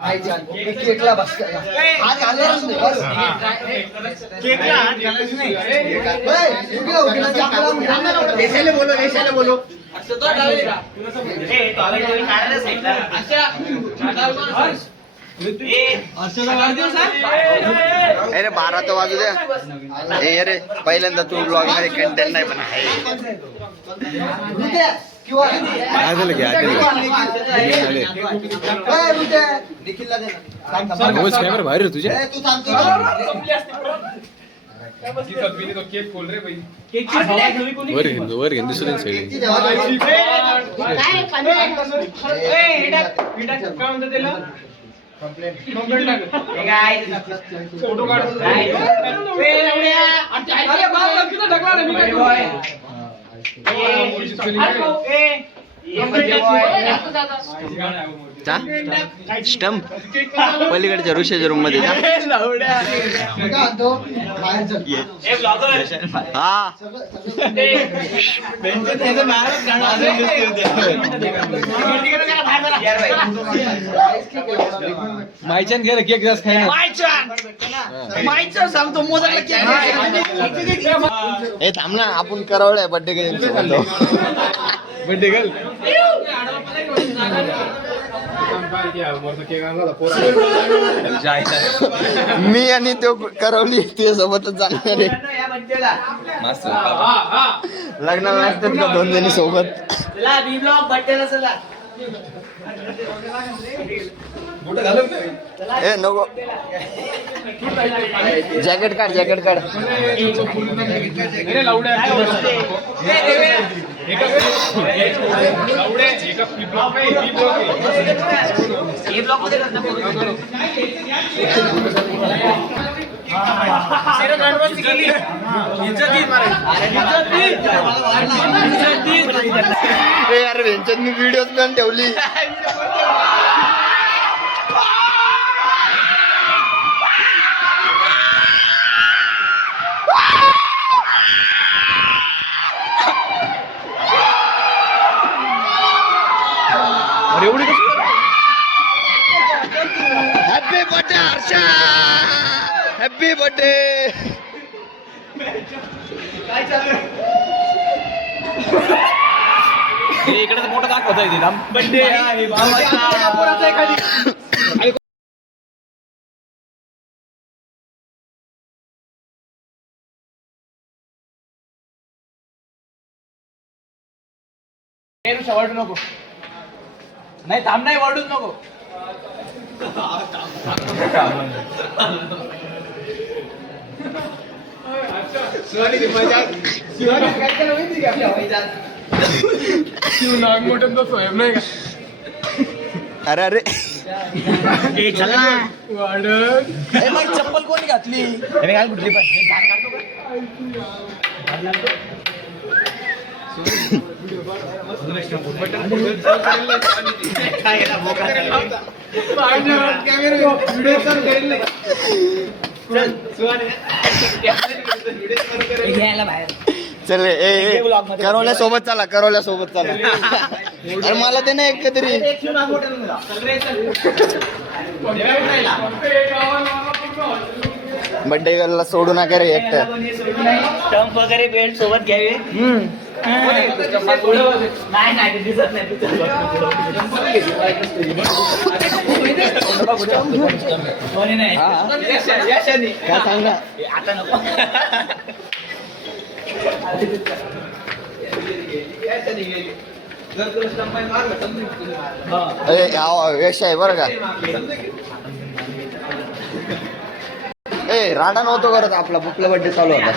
केकला बस हात घालणारच नाही बस केकला हात घालायचं नाही रेषेला बोलो अरे 12 तर वाजू द्या. अरे पहिल्यांदा तू ब्लॉग मध्ये कंटेंट नाही पण बाहेर तुझे वर घेऊन दिसू स्टंप पलीकडच्या ऋषाच्या रूम मध्ये जा. हा मायच्यान गेलं केक जास्त खायला सांगतो हे थांब ना आपण करवलंय बड्डे गेलो बड्डे गर्ल मी आणि तो करवली ते सोबतच जाणार आहे. लग्नाला असतात का 2 जणी सोबत. ए नको जॅकेट काढ यार यांच्यात मी व्हिडिओ पण ठेवली. Happy birthday Harsha, happy birthday. इकडे मोठा दाखवता येईल बर्थडे वाढू नको नाही थांब नाही वाढूच नको अरे अरे चप्पल कोणी घातली घाल कुठली पण चल करवल्या सोबत चला अरे मला ते ना एक तरी बड्डे गर्लला सोडू नका रे एकटं. स्टंप वगैरे बेल्ट सोबत घ्यावे. नाही दिसत नाही काय सांग ना आता नको. यश आहे बरं का. ए राडा नव्हतो करत आपला बुकला बड्डे चालू होता.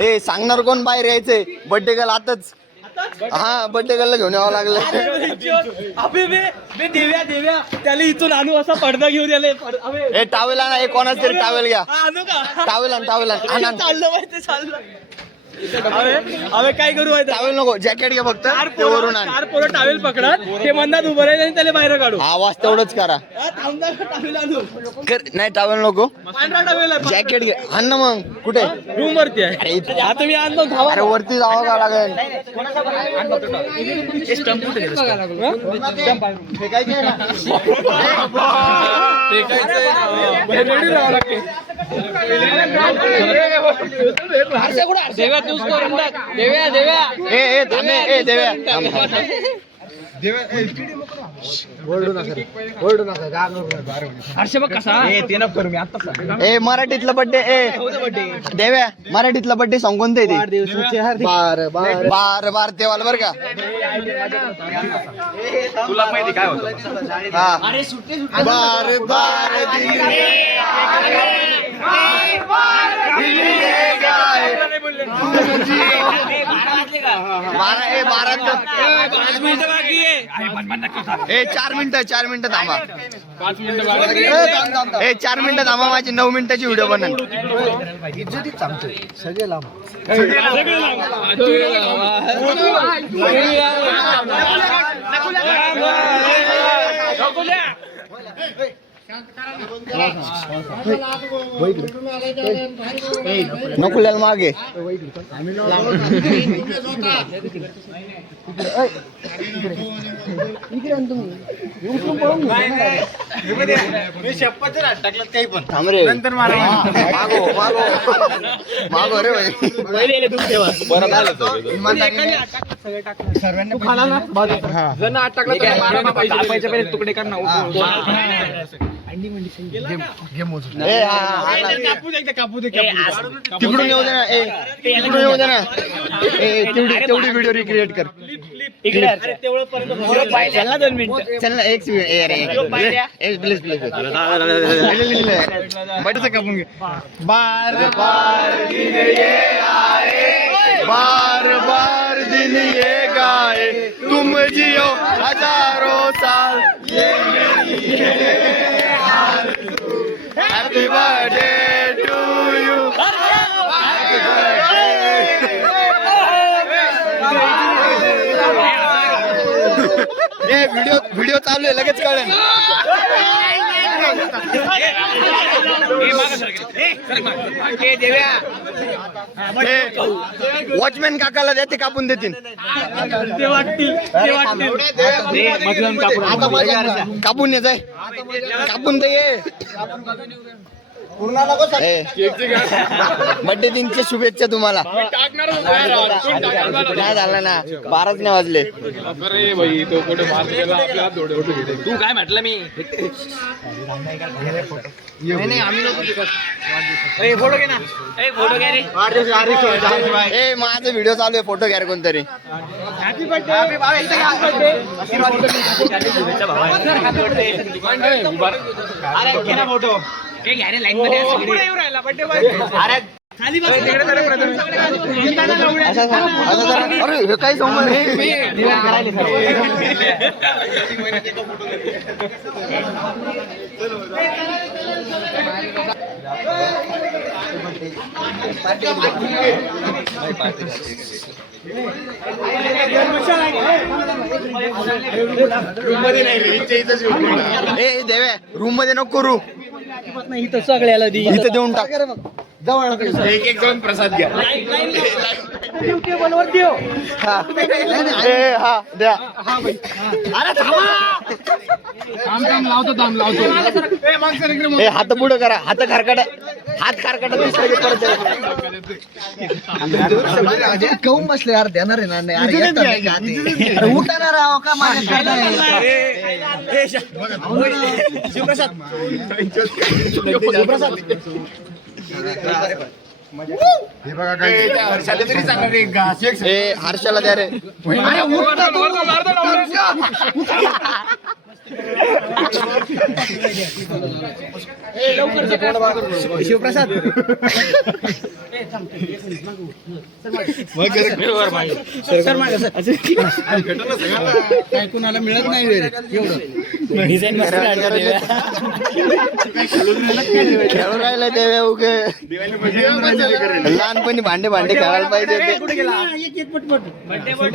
ए सांगणार कोण बाहेर यायचंय बड्डे गर्ल आताच. हा बड्डे गर्लला घेऊन यावं लागलं. देव्या त्याला इथून आणू असा पडदा घेऊन याले. ए टावेल आणा कोणाच तरी टावेल घ्या. टावेल आण चाललं माहिती चाललं अबे काय करू आता? टावेल नको, जॅकेट घे फक्त ते वरून आण. 4 पोरं टावेल पकडा ते मंदात उभं राहील आणि त्याला बाहेर काढू. आवाज तेवढंच करा. थांबता टावेल आणू. नाही टावेल नको, पांढरा टावेल आहे. जॅकेट घे. आण ना मग. कुठे? रूम वरती आहे. आता मी आणतो थांबा. अरे वरती जावं का लागेल? ए थांबे, ए देव्या थांब, थांब. ए मराठीतला बर्थडे. ए देव्या मराठीतला बर्थडे सांग कोणतं आहे ते? बार बार तेवाला बर का? तुला माहिती काय होतं? हा बार बार बारा ए बारा ए 4 मिनिटं थांबा. 5 मिनिटं ए 4 मिनिटं थांबा, माझी 9 मिनिटाची व्हिडिओ बनल. नकुल्याला मागे थांब रे. मागो मागो रे भाई. बरं झालं तुकडे कर ना. कापू दे. तिकडून येऊ दे ना. ए तिकडून येऊ दे ना. ए तेवढी व्हिडिओ रिक्रिएट कर. चल ना 2 मिनिटं. चल ना एक प्लीज बटचं कापून घे. बार बार दिन ये आए, बार बार दिन ये गाए, तुम जियो हजारों साल, ये मेरी happy birthday to you. Video चालू आहे, लगेच कळेल. वॉचमॅन काकाला द्या, ते कापून देतील. कापून ये जाय, कापून दे ये. बर्थडे दिनच्या शुभेच्छा तुम्हाला. नाही झालं ना, 12च नाही वाजले. तू काय म्हटलं मी? फोटो घे ना. फोटो घे रे. ए माझा व्हिडिओ चालू आहे, फोटो घ्या रे कोणतरी. Happy birthday. अरे घे ना फोटो. लाईन मध्ये अरे खाली अरे हे काय समोर ए देवे रूम मध्ये नको करू. इथं सगळ्याला दे. इथं देऊन टाक. जवळ एक जाऊन प्रसाद घ्या. हा द्या. लावतो. ए हात पुढं करा, हात खारकाटा परत कहून बसले यार, देणार आहे ना. उठणार राव का हर्षाला द्या रे. शिवप्रसाद काय कुणाला मिळत नाही वेळ एवढं डिझाईन मस्त खेळून राहिलं ते उगे लहानपणी भांडे भांडे खेळायला पाहिजे ते.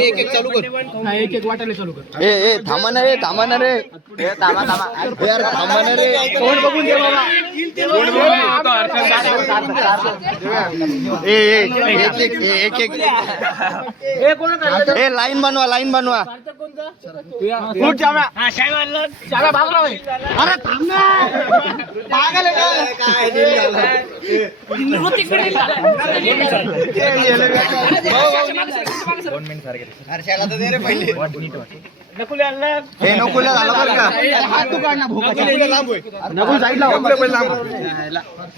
एक एक चालू कर एक एक वाटायला चालू कर ए थांबा ना रे थांबा ना रे थांबा यार थांबा ना रे कोण बघून दे बाबा ए लाईन बनवा लाईन बनवा अरे थांब ना पागल आहे का? हर्षाला तर दे रे पहिले हे नकुला झालं बरं का हात तू काढ ना भोकाच्या. नकुल साईडला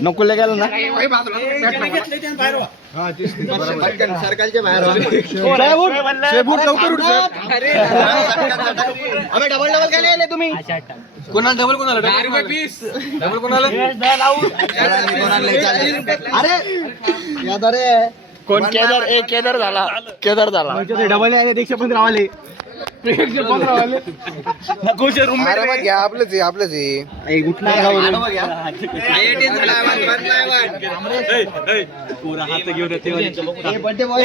नकुलला गेलं ना सर्कलच्या बाहेर शेबूट लवकर उठ आम्ही डबल डबल काय लिहिले तुम्ही कोणाला डबल कोणाला डबल कोणाला अरे याद रे कोण केदार केदार झाला डबल आहे 115 वाले अरे मग घ्या आपलंच आहे बर्थडे बॉय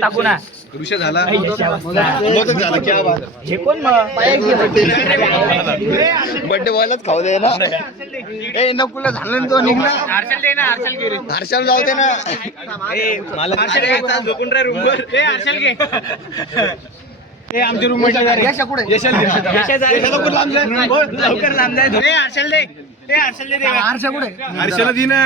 टाकू ना बर्थडे बॉयलाच खाऊ दे ना ए नकुलला झालं ना तो निघ ना हर्षल जाऊ दे ना आमच्या रूम मध्ये हर्षला दे ना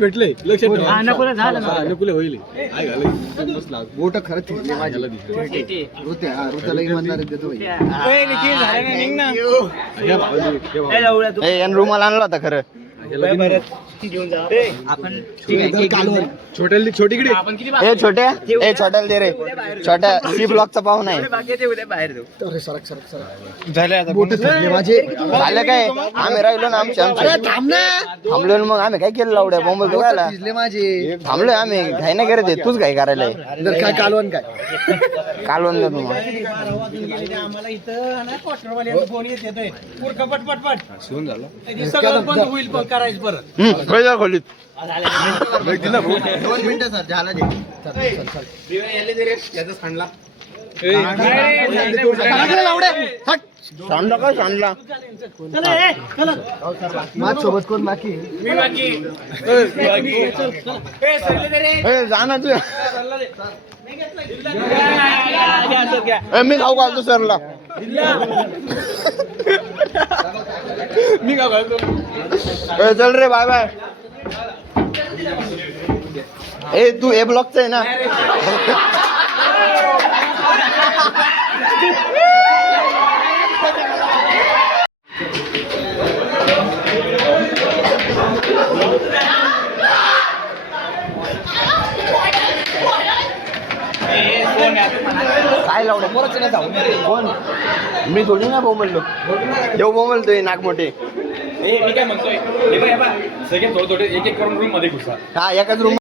भेटले नकुले होईल बोट खरंच ऋताला इमानदारी देतो रुमाल आणला होता खरं छोटीकडे ए छोट्या छोट्याला दे रे छोट्या सी ब्लॉकचा पाहून आहे झालं काय आम्ही राहिलो ना आमच्या थांबलो ना मग आम्ही काय केलं लावड्या बॉम्बल धुवायला माझे थांबलोय आम्ही घाई नाही करत तूच घाई करायला काय कालवण काय कालवण देतो मग आम्हाला इथं फोन येतोय पटपट होईल करायचं परत खोलीत 2 मिनिटं सर झाला सांडला काय सांडला माझ सोबत कोण बाकी जा ना तू मी खाऊ घालतो सरला मी खाऊ घालतो चल रे बाय बाय ए तू ए ब्लॉकचा आहे ना काय लावलं कोण मी थोडी ना बोंबललो देव बोंबलतोय नाक मोठे मी काय म्हणतोय थोडे एक एक करून रूम मध्ये घुसा हा एकाच रूम